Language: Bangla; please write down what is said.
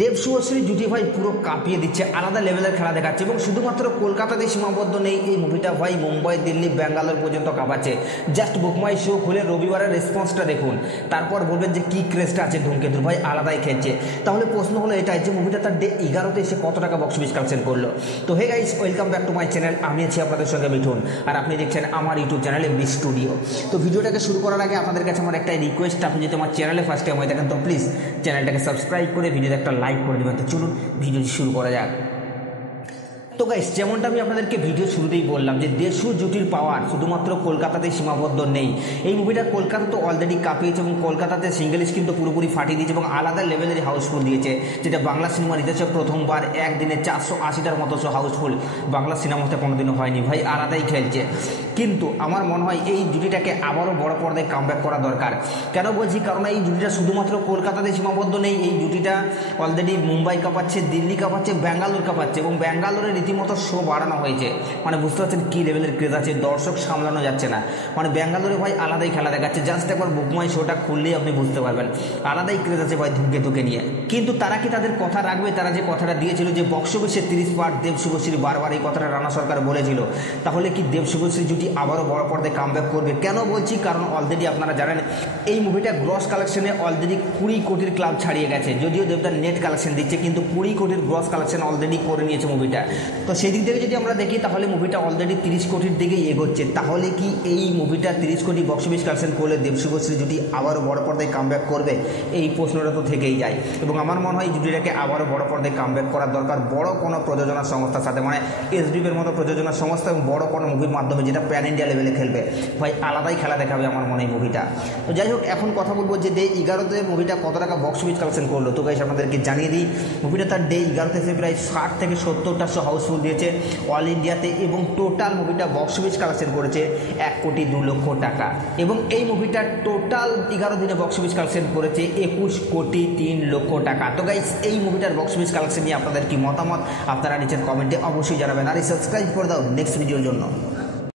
দেব শুভশ্রী জুটি ভাই পুরো কাঁপিয়ে দিচ্ছে, আলাদা লেভেলের খেলা দেখাচ্ছে এবং শুধুমাত্র কলকাতাতে সীমাবদ্ধ নেই এই মুভিটা ভাই, মুম্বাই, দিল্লি, ব্যাঙ্গালোর পর্যন্ত কাঁপাচ্ছে। জাস্ট বুকমাই শো খুলে রবিবারের রেসপন্সটা দেখুন, তারপর বলবেন যে কী ক্রেজটা আছে ধূমকেতুর, ভাই আলাদাই খেলছে। তাহলে প্রশ্ন হলো এটাই যে মুভিটা তার ডে 11তে এসে কত টাকা বক্স অফিস কালেকশন করলো। তো hey guys, welcome back to my channel. আমি আছি আপনাদের সঙ্গে মিঠুন, আর আপনি দেখছেন আমার ইউটিউব চ্যানেল এমবি স্টুডিও। তো ভিডিওটাকে শুরু করার আগে আপনাদের কাছে আমার একটাই রিকোয়েস্ট, আপনি যদি আমার চ্যানেলে ফার্স্ট টাইম হয়ে থাকেন তো প্লিজ চ্যানেলটাকে সাবস্ক্রাইব করে ভিডিওতে একটা লাইক করে দেবেন। তো চলুন ভিডিওটি শুরু করা যাক। তো গাইস, যেমনটা আমি আপনাদেরকে ভিডিও শুরুতেই বললাম যে দেশু জুটির পাওয়ার শুধুমাত্র কলকাতাতেই সীমাবদ্ধ নেই। এই মুভিটা কলকাতা তো অলরেডি কাঁপিয়েছে এবং কলকাতাতে সিঙ্গেল স্ক্রিন তো পুরোপুরি ফাটিয়ে দিয়েছে এবং আলাদা লেভেলের হাউসফুল দিয়েছে, যেটা বাংলা সিনেমার ইতিহাসে প্রথমবার একদিনে 480টার মতো হাউসফুল বাংলা সিনেমাতে কোনোদিনও হয়নি। ভাই আলাদাই খেলছে। কিন্তু আমার মনে হয় এই জুটিটাকে আবারও বড় পর্দায় কামব্যাক করা দরকার। কেন বলছি? কারণ এই জুটিটা শুধুমাত্র কলকাতাতে সীমাবদ্ধ নেই, এই জুটিটা অলরেডি মুম্বাই কাঁপাচ্ছে, দিল্লি কাঁপাচ্ছে, ব্যাঙ্গালোর কাঁপাচ্ছে এবং ব্যাঙ্গালোরের রীতিমতো শো বাড়ানো হয়েছে। মানে বুঝতে পারছেন কী লেভেলের ক্রেজ আছে, দর্শক সামলানো যাচ্ছে না। মানে ব্যাঙ্গালোরে ভাই আলাদাই খেলা দেখাচ্ছে, জাস্ট একবার বুকমাই শোটা খুললেই আপনি বুঝতে পারবেন আলাদাই ক্রেজ আছে ভাই ধূমকেতুকে নিয়ে। কিন্তু তারা কি তাদের কথা রাখবে? তারা যে কথাটা দিয়েছিল যে বক্স অফিসে 30 পার্ট দেব শুভশ্রী, বারবার এই কথাটা রানা সরকার বলেছিল, তাহলে কি দেব শুভশ্রী জুটি আবারও বড় পর্দায় কামব্যাক করবে? কেন বলছি? কারণ অলরেডি আপনারা জানেন এই মুভিটা গ্রস কালেকশনে অলরেডি 20 কোটির ক্লাব ছাড়িয়ে গেছে। যদিও দেবদার নেট কালেকশন দিচ্ছে, কিন্তু 20 কোটির গ্রস কালেকশন অলরেডি করে নিয়েছে মুভিটা। তো সেই দিক থেকে যদি আমরা দেখি তাহলে মুভিটা অলরেডি 30 কোটির দিকেই এগোচ্ছে। তাহলে কি এই মুভিটা 30 কোটি বক্স অফিস কালেকশন করলে দেব শুভশ্রী জুটি আবারও বড় পর্দায় কামব্যাক করবে? এই প্রশ্নটা তো থেকেই যায় এবং আমার মনে হয় জুটিটাকে আবারও বড় পর্দায় কামব্যাক করার দরকার বড় কোনো প্রযোজনা সংস্থার সাথে, মানে এসডিপের মতো প্রযোজনা সংস্থা এবং বড় কোনো মুভির মাধ্যমে, যেটা প্যান ইন্ডিয়া লেভেলে খেলবে। ভাই আলাদাই খেলা দেখাবে আমার মনে হয় মুভিটা। তো যাই হোক, এখন কথা বলবো যে ডে 11তে মুভিটা কত টাকা বক্স অফিস কালেকশন করলো। তো গাইস আপনাদেরকে জানিয়ে দিই, মুভিটা তার ডে 11তে এসে প্রায় 60 থেকে 70টা শো হাউসফুল দিয়েছে অল ইন্ডিয়াতে এবং টোটাল মুভিটা বক্স অফিস কালেকশন করেছে 1,02,00,000 টাকা এবং এই মুভিটা টোটাল 11 দিনে বক্স অফিস কালেকশন করেছে 21,03,00,000 টাকা। তো গাইস, এই মুভিটার বক্স অফিস কালেকশন নিয়ে আপনাদের কি মতামত আপনারা নিচের কমেন্টে অবশ্যই জানাবেন, আর সাবস্ক্রাইব করে দাও নেক্সট ভিডিওর জন্য।